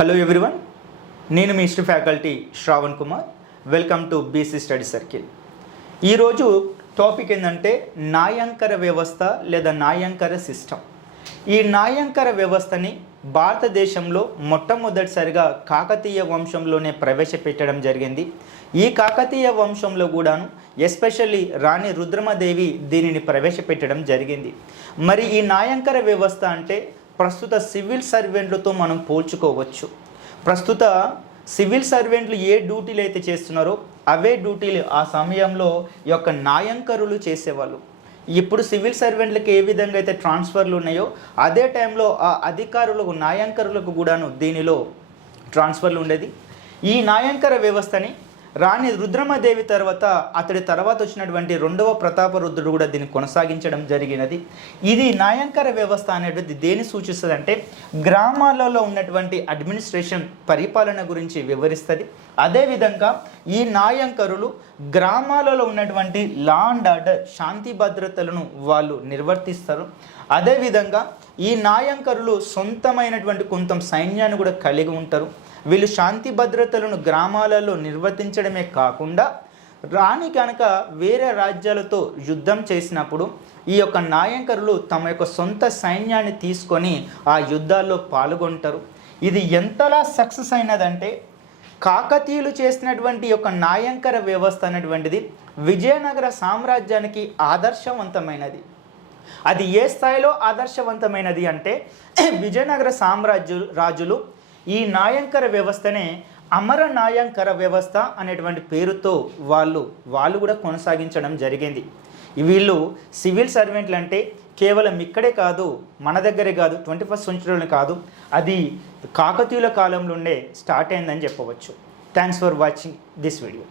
Hello everyone, నేను మీ history faculty Shravan Kumar. Welcome to BC study circle. ఈరోజు టాపిక్ ఏంటంటే న్యాయాంకర వ్యవస్థ లేదా న్యాయాంకర సిస్టమ్. ఈ న్యాయాంకర వ్యవస్థని భారతదేశంలో మొట్టమొదటిసారిగా కాకతీయ వంశంలోనే ప్రవేశపెట్టడం జరిగింది. ఈ కాకతీయ వంశంలో కూడాను ఎస్పెషల్లీ రాణి రుద్రమదేవి దీనిని ప్రవేశపెట్టడం జరిగింది. మరి ఈ న్యాయాంకర వ్యవస్థ అంటే ప్రస్తుత సివిల్ సర్వెంట్లతో మనం పోల్చుకోవచ్చు. ప్రస్తుత సివిల్ సర్వెంట్లు ఏ డ్యూటీలు అయితే చేస్తున్నారో అవే డ్యూటీలు ఆ సమయంలో ఈ యొక్క న్యాయాంకరులు చేసేవాళ్ళు. ఇప్పుడు సివిల్ సర్వెంట్లకు ఏ విధంగా అయితే ట్రాన్స్ఫర్లు ఉన్నాయో అదే టైంలో ఆ అధికారులకు న్యాయాంకరులకు కూడాను దీనిలో ట్రాన్స్ఫర్లు ఉండేది. ఈ న్యాయాంకర వ్యవస్థని రాణి రుద్రమదేవి తర్వాత అతడి తర్వాత వచ్చినటువంటి రెండవ ప్రతాపరుద్రుడు కూడా దీన్ని కొనసాగించడం జరిగినది. ఇది న్యాయాంకర వ్యవస్థ అనేటువంటి దేని సూచిస్తుంది అంటే గ్రామాలలో ఉన్నటువంటి అడ్మినిస్ట్రేషన్ పరిపాలన గురించి వివరిస్తుంది. అదేవిధంగా ఈ న్యాయాంకరులు గ్రామాలలో ఉన్నటువంటి లా అండ్ ఆర్డర్ శాంతి భద్రతలను వాళ్ళు నిర్వర్తిస్తారు. అదేవిధంగా ఈ న్యాయాంకరులు సొంతమైనటువంటి కొంత సైన్యాన్ని కూడా కలిగి ఉంటారు. వీళ్ళు శాంతి భద్రతలను గ్రామాలలో నిర్వర్తించడమే కాకుండా రాణి కనుక వేరే రాజ్యాలతో యుద్ధం చేసినప్పుడు ఈ యొక్క న్యాయాంకరులు తమ యొక్క సొంత సైన్యాన్ని తీసుకొని ఆ యుద్ధాల్లో పాల్గొంటారు. ఇది ఎంతలా సక్సెస్ అయినదంటే కాకతీయులు చేసినటువంటి యొక్క న్యాయాంకర వ్యవస్థ అనేటువంటిది విజయనగర సామ్రాజ్యానికి ఆదర్శవంతమైనది. అది ఏ స్థాయిలో ఆదర్శవంతమైనది అంటే విజయనగర రాజులు ఈ న్యాయాంకర వ్యవస్థనే అమర న్యాయాంకర వ్యవస్థ అనేటువంటి పేరుతో వాళ్ళు కూడా కొనసాగించడం జరిగింది. వీళ్ళు సివిల్ సర్వెంట్లు అంటే కేవలం ఇక్కడే కాదు, మన దగ్గరే కాదు, 21st సెంచరీలో కాదు, అది కాకతీయుల కాలంలోనే స్టార్ట్ అయిందని చెప్పవచ్చు. Thanks for watching this video.